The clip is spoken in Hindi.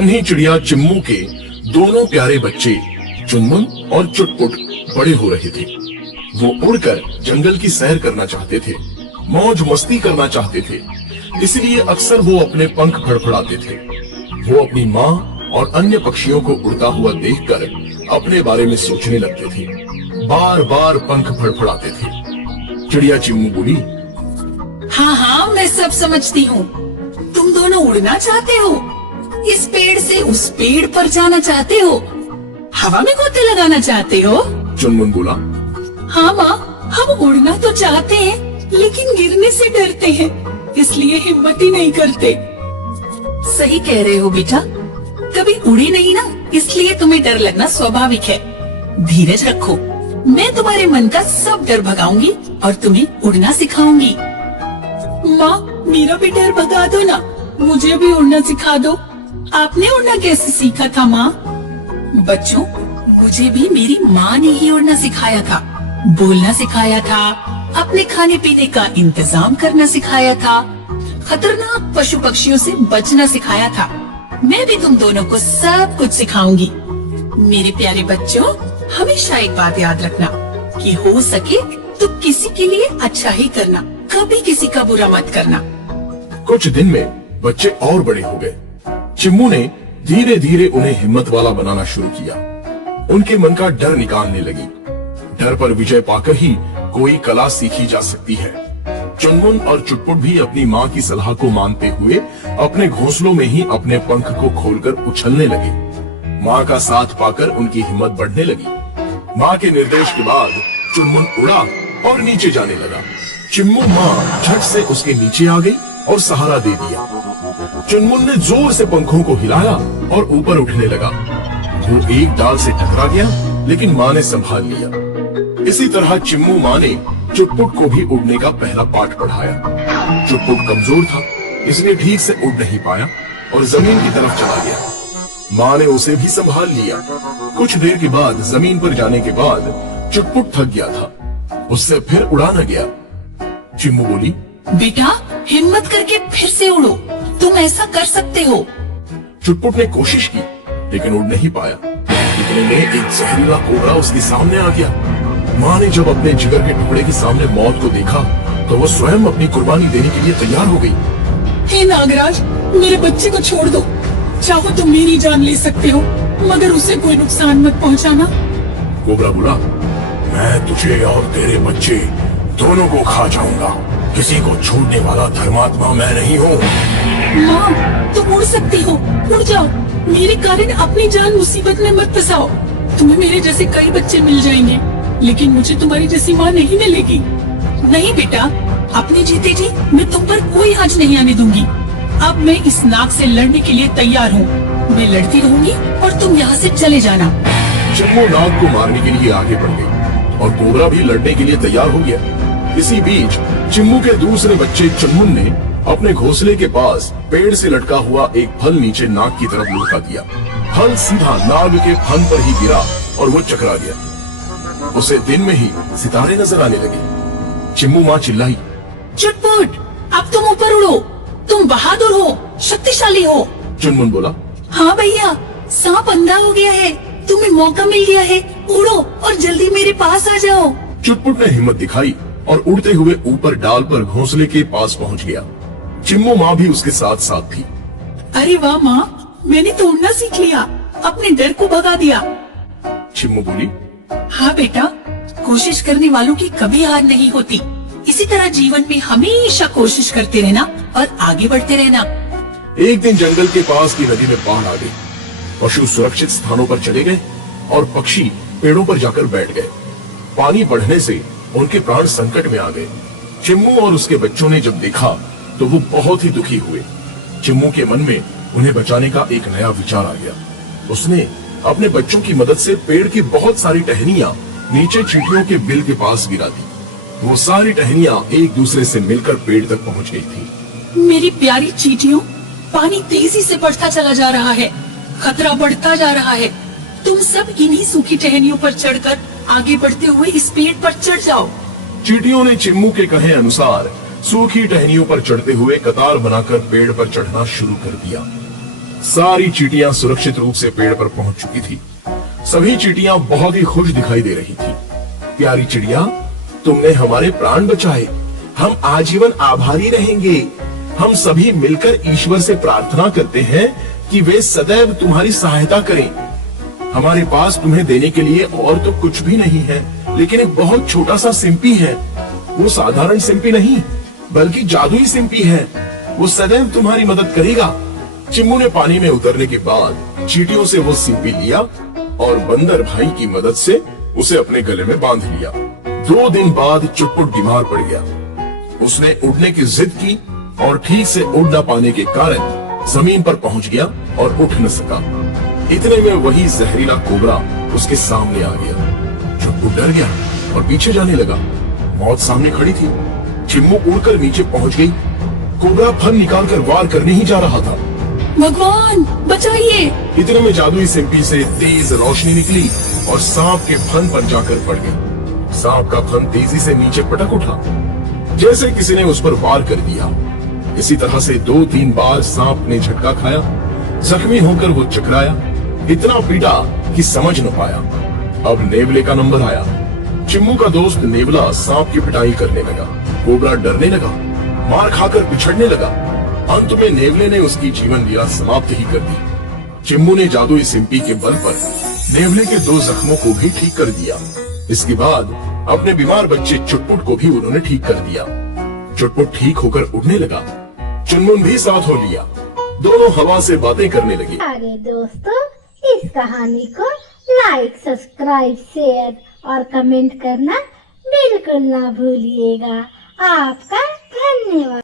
नन्ही चिड़िया चिम्मू के दोनों प्यारे बच्चे चुनमुन और चुटपुट बड़े हो रहे थे। वो उड़कर जंगल की सैर करना चाहते थे, मौज मस्ती करना चाहते थे। इसलिए अक्सर वो अपने पंख फड़फड़ाते थे। वो अपनी माँ और अन्य पक्षियों को उड़ता हुआ देखकर अपने बारे में सोचने लगते थे। बार बार पंख फड़फड़ाते थे। चिड़िया चिम्मू बोली, हाँ हाँ, मैं सब समझती हूँ। तुम दोनों उड़ना चाहते हो, इस पेड़ से उस पेड़ पर जाना चाहते हो, हवा में गोते लगाना चाहते हो। चुनमुन बोला, हाँ माँ, हम उड़ना तो चाहते हैं लेकिन गिरने से डरते हैं, इसलिए हिम्मत ही नहीं करते। सही कह रहे हो बेटा, कभी उड़ी नहीं ना, इसलिए तुम्हें डर लगना स्वाभाविक है। धीरज रखो, मैं तुम्हारे मन का सब डर भगाऊंगी और तुम्हें उड़ना सिखाऊंगी। माँ, मेरा भी डर भगा दो ना, मुझे भी उड़ना सिखा दो। आपने उड़ना कैसे सीखा था माँ? बच्चों, मुझे भी मेरी माँ ने ही उड़ना सिखाया था, बोलना सिखाया था, अपने खाने पीने का इंतजाम करना सिखाया था, खतरनाक पशु पक्षियों से बचना सिखाया था। मैं भी तुम दोनों को सब कुछ सिखाऊंगी। मेरे प्यारे बच्चों, हमेशा एक बात याद रखना कि हो सके तो किसी के लिए अच्छा ही करना, कभी किसी का बुरा मत करना। कुछ दिन में बच्चे और बड़े हो गए। चिम्मू ने धीरे धीरे उन्हें हिम्मत वाला बनाना शुरू किया। उनके मन का डर निकालने लगी। डर पर विजय पाकर ही कोई कला सीखी जा सकती है। चुनमुन और चुटपुट भी अपनी माँ की सलाह को मानते हुए अपने घोंसलों में ही अपने पंख को खोलकर उछलने लगे। माँ का साथ पाकर उनकी हिम्मत बढ़ने लगी। माँ के निर्देश के बाद चुनमुन उड़ा और नीचे जाने लगा। चिम्मू माँ झट से उसके नीचे आ गई और सहारा दे दिया। चुनमुन ने जोर से पंखों को हिलाया और ऊपर उठने लगा। वो एक डाल से टकरा गया, लेकिन माँ ने संभाल लिया। इसी तरह चिम्मू माँ ने चुटपुट को भी उड़ने का पहला पाठ पढ़ाया। चुटपुट कमजोर था, इसलिए ठीक से उड़ नहीं पाया और जमीन की तरफ चला गया। माँ ने उसे भी संभाल लिया। कुछ देर के बाद जमीन पर जाने के बाद चुटपुट थक गया था, उससे फिर उड़ा न गया। चिम्मू बोली, बेटा, हिम्मत करके फिर से उड़ो, तुम ऐसा कर सकते हो। चुटपुट ने कोशिश की, लेकिन उड़ नहीं पाया। इतने में एक जहरीला कोबरा उसके सामने आ गया। माँ ने जब अपने जिगर के टुकड़े के सामने मौत को देखा, तो वो स्वयं अपनी कुर्बानी देने के लिए तैयार हो गई। हे नागराज, मेरे बच्चे को छोड़ दो। चाहो तो मेरी जान ले सकते हो, मगर उसे कोई नुकसान मत पहुँचाना। कोबरा बोला, मैं तुझे और तेरे बच्चे दोनों को खा जाऊंगा। किसी को छोड़ने वाला धर्मात्मा मैं नहीं हूँ। माँ, तुम उड़ सकती हो, उड़ जाओ। मेरे कारण अपनी जान मुसीबत में मत फंसाओ। तुम्हें मेरे जैसे कई बच्चे मिल जाएंगे, लेकिन मुझे तुम्हारी जैसी माँ नहीं मिलेगी। नहीं बेटा, अपने जीते जी मैं तुम पर कोई आँच नहीं आने दूंगी। अब मैं इस नाग से लड़ने के लिए तैयार हूँ। मैं लड़ती रहूंगी और तुम यहाँ से चले जाना। चिम्मू नाग को मारने के लिए आगे बढ़ गई और कोबरा भी लड़ने के लिए तैयार हो गया। इसी बीच चिम्मू के दूसरे बच्चे चुनमुन ने अपने घोंसले के पास पेड़ से लटका हुआ एक फल नीचे नाग की तरफ लुढ़का दिया। फल सीधा नाग के फन पर ही गिरा और वो चकरा गया। उसे दिन में ही सितारे नजर आने लगे। चिम्मू माँ चिल्लाई, चुटपुट, अब तुम ऊपर उड़ो। तुम बहादुर हो, शक्तिशाली हो। चुनमुन बोला, हाँ भैया, सांप अंधा हो गया है, तुम्हें मौका मिल गया है, उड़ो और जल्दी मेरे पास आ जाओ। चुटपुट ने हिम्मत दिखाई और उड़ते हुए ऊपर डाल पर घोंसले के पास पहुंच गया। चिम्मू माँ भी उसके साथ साथ थी। अरे वाह माँ, मैंने तो उड़ना सीख लिया, अपने डर को भगा दिया। चिम्मू बोली, हाँ बेटा, कोशिश करने वालों की कभी हार नहीं होती। इसी तरह जीवन में हमेशा कोशिश करते रहना और आगे बढ़ते रहना। एक दिन जंगल के पास की नदी में बाढ़ आ गई। पशु सुरक्षित स्थानों पर चले गए और पक्षी पेड़ों पर जाकर बैठ गए। पानी बढ़ने से उनके प्राण संकट में आ गए। चिम्मू और उसके बच्चों ने जब देखा तो वो बहुत ही दुखी हुए। चिम्मू के मन में उन्हें बचाने का एक नया विचार आ गया। उसने अपने बच्चों की मदद से पेड़ की बहुत सारी टहनियां नीचे चींटियों के बिल के पास गिरा दी। वो सारी टहनियां एक दूसरे से मिलकर पेड़ तक पहुंच गई थी। मेरी प्यारी चींटियों, पानी तेजी से बढ़ता चला जा रहा है, खतरा बढ़ता जा रहा है। तुम सब इन्हीं सूखी टहनियों पर चढ़कर आगे बढ़ते हुए इस पेड़ पर चढ़ जाओ। चींटियों ने चिम्मू के कहे अनुसार सूखी टहनियों पर चढ़ते हुए कतार बनाकर पेड़ पर चढ़ना शुरू कर दिया। सारी चींटियां सुरक्षित रूप से पेड़ पर पहुंच चुकी थी। सभी चींटियां बहुत ही खुश दिखाई दे रही थी। प्यारी चिड़िया, तुमने हमारे प्राण बचाए, हम आजीवन आभारी रहेंगे। हम सभी मिलकर ईश्वर से प्रार्थना करते हैं कि वे सदैव तुम्हारी सहायता करें। हमारे पास तुम्हें देने के लिए और तो कुछ भी नहीं है, लेकिन एक बहुत छोटा सा सिंपी है। वो साधारण सिंपी नहीं, बल्कि जादुई सिंपी है। वो सदैव तुम्हारी मदद करेगा। चिम्मू ने पानी में उतरने के बाद चींटियों से वो सिंपी लिया और बंदर भाई की मदद से उसे अपने गले में बांध लिया। 2 दिन बाद चुटपुट बीमार पड़ गया। उसने उड़ने की जिद की और ठीक से उड़ न पाने के कारण जमीन पर पहुंच गया और उठ न सका। इतने में वही जहरीला कोबरा उसके सामने आ गया। चुटपुट डर गया और पीछे जाने लगा। मौत सामने खड़ी थी। चिम्मू उड़कर नीचे पहुंच गई। कोबरा फन निकालकर वार करने ही जा रहा था। भगवान बचाइए! इतने में जादुई सिंपी से तेज रोशनी निकली और सांप के फन पर जाकर पड़ गई। सांप का फन तेजी से नीचे पटक उठा, जैसे किसी ने उस पर वार कर दिया। इसी तरह से 2-3 बार सांप ने झटका खाया। जख्मी होकर वो चकराया, इतना पीटा कि समझ न पाया। अब नेवले का नंबर आया। चिम्मू का दोस्त नेवला सांप की पिटाई करने लगा। कोबरा डरने लगा, मार खाकर पिछड़ने लगा। अंत में नेवले ने उसकी जीवन लीला समाप्त ही कर दी। चिम्मू ने जादुई सिंपी के बल पर नेवले के 2 जख्मों को भी ठीक कर दिया। इसके बाद अपने बीमार बच्चे चुटपुट को भी उन्होंने ठीक कर दिया। चुटपुट ठीक होकर उड़ने लगा। चुनमुन भी साथ हो लिया। दोनों हवा से बातें करने लगे। अरे दोस्तों, इस कहानी को लाइक, सब्सक्राइब, शेयर और कमेंट करना बिल्कुल ना भूलिएगा। आपका धन्यवाद।